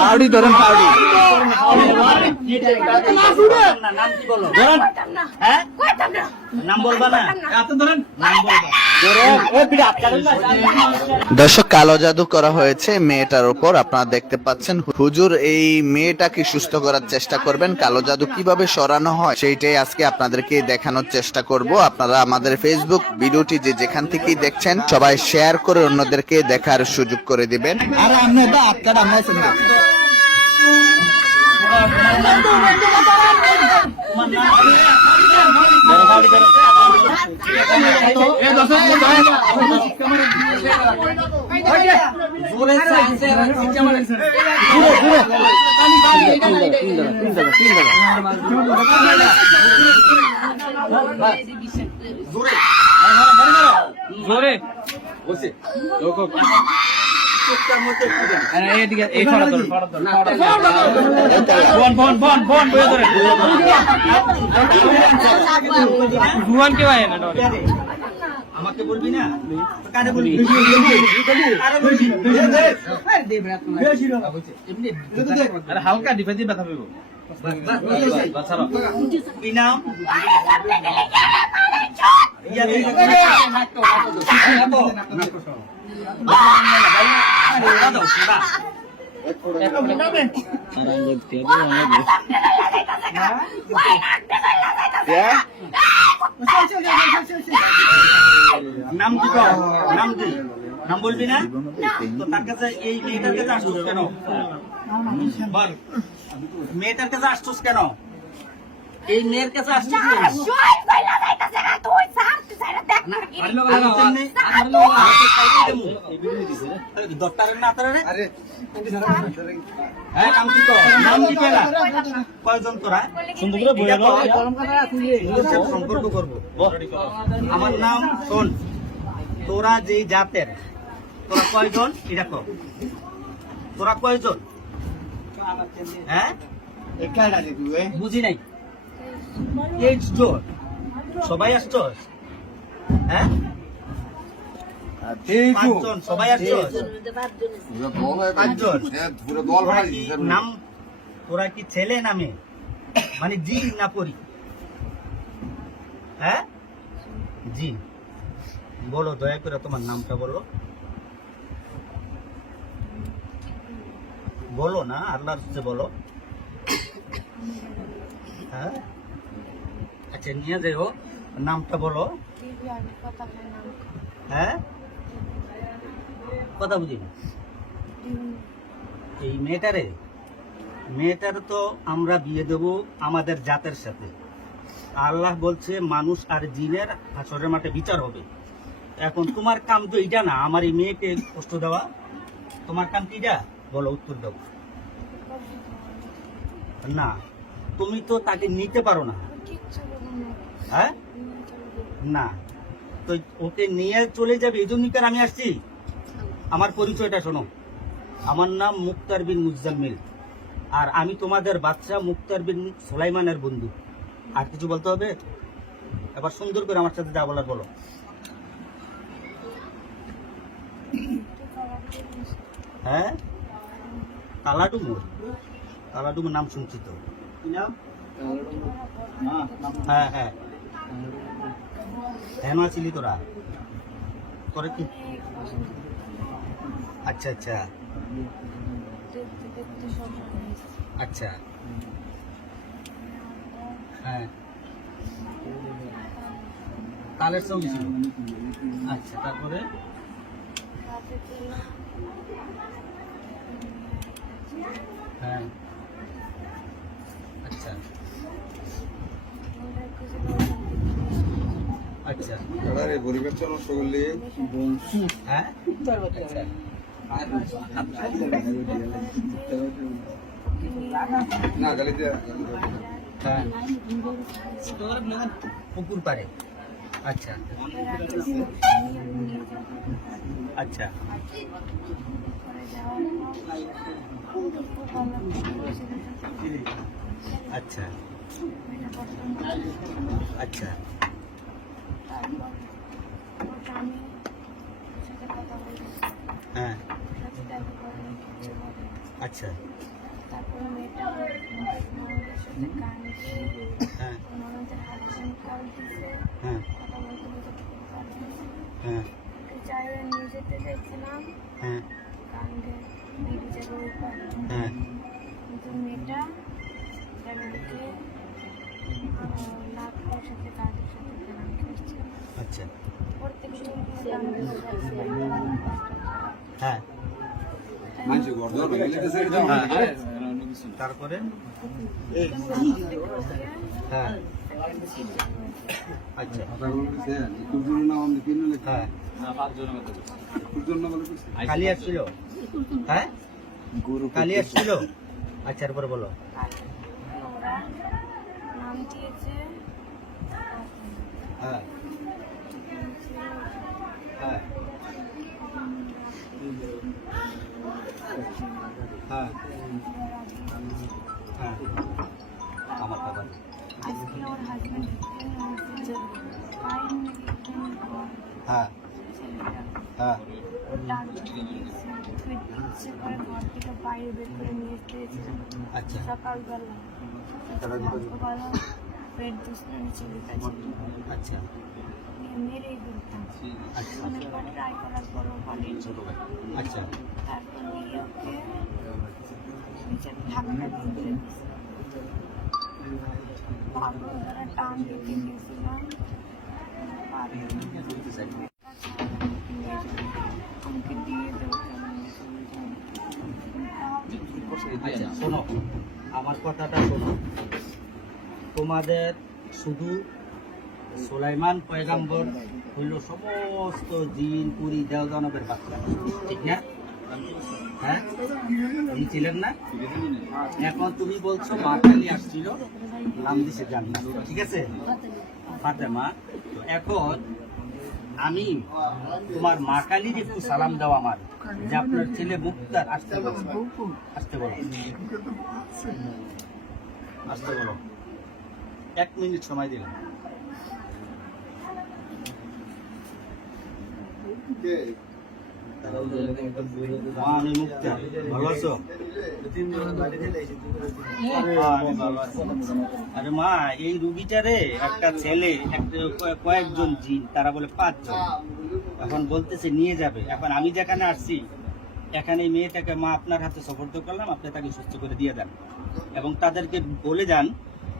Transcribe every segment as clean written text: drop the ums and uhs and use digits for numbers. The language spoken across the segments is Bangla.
পাউডি ধরেন, পাউডি। নাম কি বলো? হ্যাঁ, নাম বলবা না? দর্শক, কালো জাদু করা হয়েছে মেয়েটার উপর। আপনারা দেখতে পাচ্ছেন হুজুর এই মেয়েটাকে সুস্থ করার চেষ্টা করবেন। কালো জাদু কিভাবে সরানো হয় সেইটাই আজকে আপনাদেরকে দেখানোর চেষ্টা করব। আপনারা আমাদের ফেসবুক ভিডিওটি যে যেখান থেকেই দেখছেন সবাই শেয়ার করে অন্যদেরকে দেখার সুযোগ করে দিবেন। আর আমরা তো আটকাটা জোরে এই ফড়া ধর বন বয়ে ধরে জুয়ান কে ভাই না আমাকে বলবি না, কারে বলবি? আরে হালকা ডিফেন্সিভ ব্যথা পাবো বিনাম নাম কি? নাম কি? নাম বলবি না? তো তার কাছে এই মেয়েটার কাছে আসছিস কেন? বল, মেয়েটার কাছে আসছিস কেন? এই মেয়ের কাছে আসছিস কেন? কয়জন তোরা? সম্পর্ক করবো। আমার নাম শোন, তোরা যেই জাতের, তোরা কয়জন এটা কর। তোরা কয়জন? হ্যাঁ, বুঝি নাই। সবাই আসছস? হ্যাঁ, পাঁচজন। সবাই আসছস? পাঁচজন। নাম তোরা কি ছেলে নামে মানে জিন না পরি? হ্যাঁ, জিন। বলো, দয়া করে তোমার নামটা বলো। বলো না, আল্লাহর কাছে বলো। হ্যাঁ, আচ্ছা নিয়ে যাও, নামটা বলো। হ্যাঁ, কথা বুঝি না। এই মেয়েটার তো আমরা বিয়ে দেব আমাদের জাতের সাথে। আল্লাহ বলছে মানুষ আর জিনের হাসরের মাঠে বিচার হবে। এখন তোমার কাম তো এটা না, আমার এই মেয়েকে কষ্ট দেওয়া। তোমার কাম কি এটা? বলো, উত্তর দাও। না, তুমি তো তাকে নিতে পারো না। হ্যাঁ, না, তো ওকে নিয়ে চলে যাবে, এই জন্যই আমি আসছি। আমার পরিচয়টা শোনো, আমার নাম মুক্তার বিন মুজাম্মিল, আর আমি তোমাদের বাচ্চা মুক্তার বিন সুলাইমানের বন্ধু। আর কিছু বলতে হবে? এবার সুন্দর করে আমার সাথে যা বলার বলো। হ্যাঁ, তালাডুমুর নাম শুনছি তো। হ্যাঁ হ্যাঁ, কেন আছিলি তোরা? তোরা কি? আচ্ছা আচ্ছা আচ্ছা, হ্যাঁ, তালের সঙ্গে ছিল। আচ্ছা, তারপরে? হ্যাঁ, আচ্ছা আচ্ছা, পরিবেশ নষ্ট করলে হ্যাঁ, না গালিতে হ্যাঁ, পুকুর পাড়ে। আচ্ছা আচ্ছা, আচ্ছা আচ্ছা, হ্যাঁ, আচ্ছা তারপরে মেয়েটা আমাদের সাথে কাঁদছে, হ্যাঁ আমাদের হাজবেন্ড কল দিছে, হ্যাঁ কথা বলতে বলতে খুব কাঁদছে। হ্যাঁ ওকে চাইলে নিয়ে যেতে চাইছিলাম, হ্যাঁ কান্দে ব্রিজের ওই পারে, হ্যাঁ কিন্তু মেয়েটা ফ্যামিলিকে লাভ করার সাথে তাদের সাথে প্রেম করছে। আচ্ছা প্রত্যেক চুলগুলো কান্দে হ্যাঁ মানুষ গর্দর হয়ে গেছে এটা হ্যাঁ তারপরে হ্যাঁ আচ্ছা কথা বলতেছে একটুর জন্য না আমাদের তিন লেখা হ্যাঁ একটুর জন্য বলে কইছে কালি আসছিল হ্যাঁ কালি আসছিল আচ্ছা এরপরে বলো ওরা নাম দিয়েছে হ্যাঁ হ্যাঁ হ্যাঁ হ্যাঁ আমার কথা আজকে ওর হাজবেন্ড হ্যাঁ হ্যাঁ ইচ্ছে করে ঘর থেকে বাইরে বের করে নিয়ে এসেছিলাম আচ্ছা সকালবেলা সকালবেলা পেট দুষ্টানি চলে গেছে, আচ্ছা মেরেই দিতাম। আচ্ছা অনেকবার ট্রাই করার পরও পালিয়ে ছিল। আচ্ছা তারপর নিয়ে ওকে নিচে ঢাকা দিয়ে দিয়েছে, পাগল ধরা টান দিতে গেছিলাম, পারিনি। আমাকে দিয়ে দেবো আচ্ছা শোনো আমার কথাটা শোনো তোমাদের শুধু সুলাইমান পয়গাম্বর হইল সমস্ত জিন পুরি দেওদানবের বাচ্চা ঠিক না হ্যাঁ উনি ছিলেন না এখন তুমি বলছো মা কালী আসছিল নাম দিছে জান্নাত ঠিক আছে ফাতেমা তো এখন আমি তোমার মা কালীর একটু সালাম দাও আমার যে আপনার ছেলে মুক্তার আসতে বলো আসতে বলো আসতে বলো 1 মিনিট সময় দিলাম মা আমি মুক্তার ভালো আছো আরে মা এই রুগীটারে একটা ছেলে কয়েকজন জিন তারা বলে 5 জন এখন বলতেছে নিয়ে যাবে এখন আমি যেখানে আসছি এখানে এই মেয়েটাকে মা আপনার হাতে সুপর্দ করলাম আপনি তাকে সুস্থ করে দিয়ে দেন এবং তাদেরকে বলে যান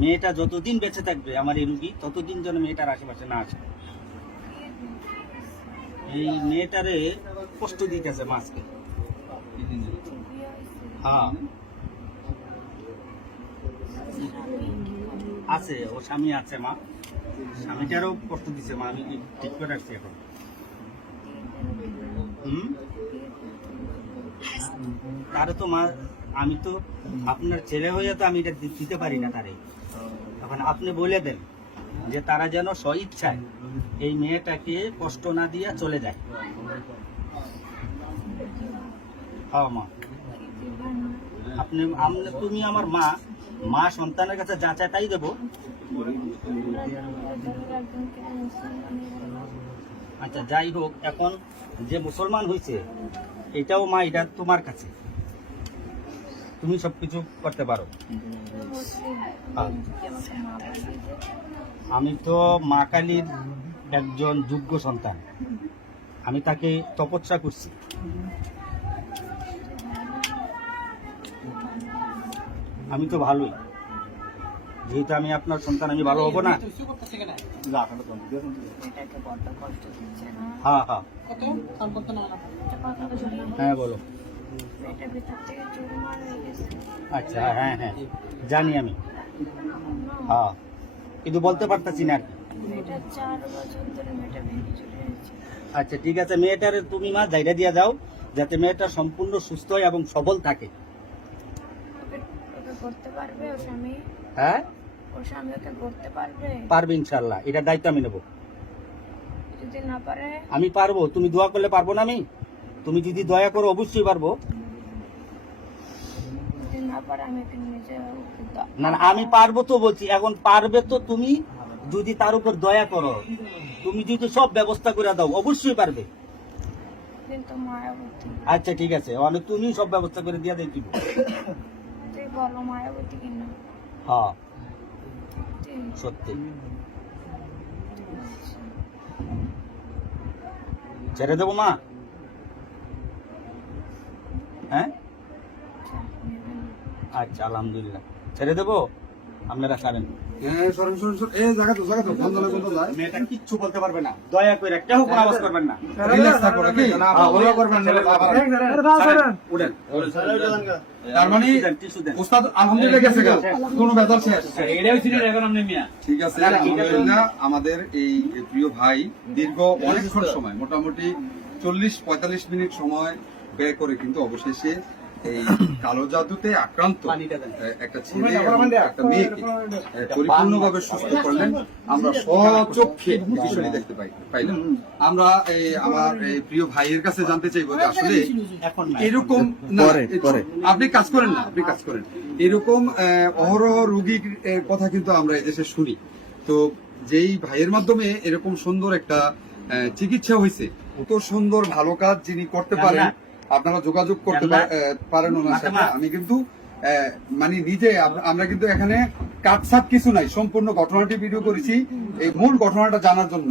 মেয়েটা যতদিন বেঁচে থাকবে আমার এই রুগী ততদিন যেন মেয়েটার আশেপাশে না আসে এই মেয়েটারে কষ্ট দিতেছে মাছকে হ্যাঁ আছে ও স্বামী আছে মা স্বামীটারও কষ্ট দিছে মা আমি ঠিক করে আসছি এখন তারে তো মা আমি তো আপনার ছেলে হয়ে তো আমি এটা দিতে পারি না তারে এখন আপনি বলে দেন যে তারা যেন স্বইচ্ছায় এই মেয়েটাকে কষ্ট না দিয়ে চলে যায় হ্যাঁ মা আপনি তুমি আমার মা মা সন্তানের কাছে যা চায় তাই দেবো আচ্ছা যাই হোক এখন যে মুসলমান হয়েছে এটাও মা এটা তোমার কাছে তুমি সবকিছু করতে পারো আমি তো মা কালীর একজন যোগ্য সন্তান আমি তাকে তপস্যা করছি আমি তো ভালোই যেহেতু আমি আপনার সন্তান আমি ভালো হবো না হ্যাঁ হ্যাঁ হ্যাঁ বলো আচ্ছা হ্যাঁ হ্যাঁ জানি আমি হ্যাঁ কিন্তু বলতে পারতেছি না আর কি আচ্ছা ঠিক আছে মেয়েটার তুমি মা জায়গা দিয়ে যাও যাতে মেয়েটা সম্পূর্ণ সুস্থ হয় এবং সবল থাকে হ্যাঁ পারবে ইনশাল্লাহ এটা দায়িত্ব আমি নেবো আমি পারবো তুমি দোয়া করলে পারবো না আমি তুমি যদি দয়া করো অবশ্যই পারবো না না আমি পারবো তো বলছি এখন পারবে তো তুমি যদি তার উপর দয়া করো তুমি যদি সব ব্যবস্থা করে দাও অবশ্যই পারবে কিন্তু মায়াবতী আচ্ছা ঠিক আছে, অনেক তুমি সব ব্যবস্থা করে দিয়ে দেই দিব। তুই বলো মায়াবতী কিনা হ্যাঁ তুই সত্যি। ছেড়ে দেবো মা? হ্যাঁ আচ্ছা আলহামদুলিল্লাহ ছেড়ে দেবো, আপনারা ছাড়েন। হ্যাঁ, সরেন, সরেন, সরেন। এই জায়গা তো, বন্ধ যায়। মেয়েটা কিচ্ছু বলতে পারবে না, দয়া করে একটা হোক আওয়াজ করবেন না। রিল্যাক্স থাকো নাকি? ওগুলো করবেন না, উঠেন। তার মানে টিস্যু দেন। উস্তাদ আলহামদুলিল্লাহ গেছে গা, কোনো বেদল শেষ। এটাও ছিল এখন আপনি মিয়া। ঠিক আছে, আলহামদুলিল্লাহ আমাদের এই প্রিয় ভাই দীর্ঘ অনেকক্ষণ সময়, মোটামুটি 40-45 মিনিট সময় ব্যয় করে কিন্তু অবশেষে এই কালো জাদুতে আক্রান্ত একটা ছেলে এবং একটা মেয়েকে পরিপূর্ণভাবে সুস্থ করলেন। আমরা স্বচক্ষে বিষয়টি দেখতে পাইলাম। আমরা আমার এই প্রিয় ভাইয়ের কাছে জানতে চাইবো যে আসলে এখন না। এরকম না, আপনি কাজ করেন না, আপনি কাজ করেন, এরকম অহরহ রোগীর কথা কিন্তু আমরা এদেশে শুনি। তো যেই ভাইয়ের মাধ্যমে এরকম সুন্দর একটা চিকিৎসা হয়েছে, এত সুন্দর ভালো কাজ যিনি করতে পারেন, আপনারা যোগাযোগ করতে পারেন ওনার সাথে। আমি কিন্তু মানে নিজে আমরা কিন্তু এখানে কাটছাট কিছু নাই, সম্পূর্ণ ঘটনাটি ভিডিও করেছি এই মূল ঘটনাটা জানার জন্য।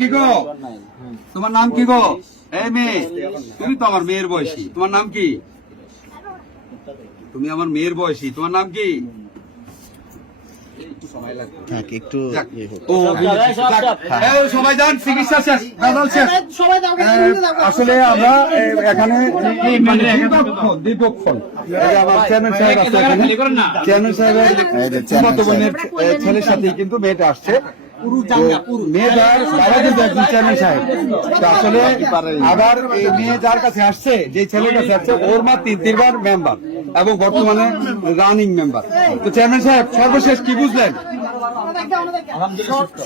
কি গো, তোমার নাম কি গো? এই মেয়ে, তুমি তো আমার মেয়ের বয়সী, তোমার নাম কি? তুমি আমার মেয়ের বয়সী, তোমার নাম কি? একটু ও, সবাই যান, চিকিৎসা শেষ, বেদল শেষ। আসলে আমরা এখানে দীপক ফল, আমার চেয়ারম্যান সাহেব আছে এখানে, চেয়ারম্যান সাহেবের ফুফাতো বোনের ছেলের সাথেই কিন্তু মেয়েটা আসছে। মেয়েটার বাবা কিন্তু একজন চেয়ারম্যান সাহেব। তো আসলে আবার এই মেয়ে যার কাছে আসছে, যে ছেলের কাছে আসছে, ওর মা 3বার মেম্বার এবং বর্তমানে রানিং মেম্বার। তো চেয়ারম্যান সাহেব সর্বশেষ কি বুঝলেন?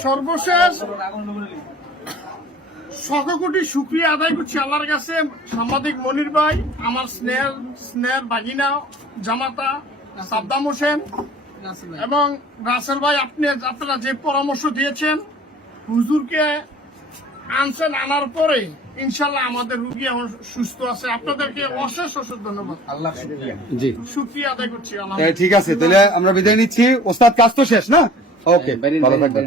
সর্বশেষ সকোটি শুক্রিয়া আদায় করছি আল্লাহর কাছে। সাংবাদিক মনির ভাই, আমার স্নেহের বাগিনা জামাতা সাদ্দাম হোসেন এবং রাসেল ভাই, আপনারা যে পরামর্শ দিয়েছেন, হুজুরকে আনছেন, আনার পরে ইনশাল্লাহ আমাদের রুগী এখন সুস্থ আছে। আপনাদেরকে অশেষ ধন্যবাদ, জি, শুক্রিয়া আদায় করছি। ঠিক আছে, তাহলে আমরা বিদায় নিচ্ছি। ওস্তাদ কাজ তো শেষ না? ওকে, ভালো থাকবেন।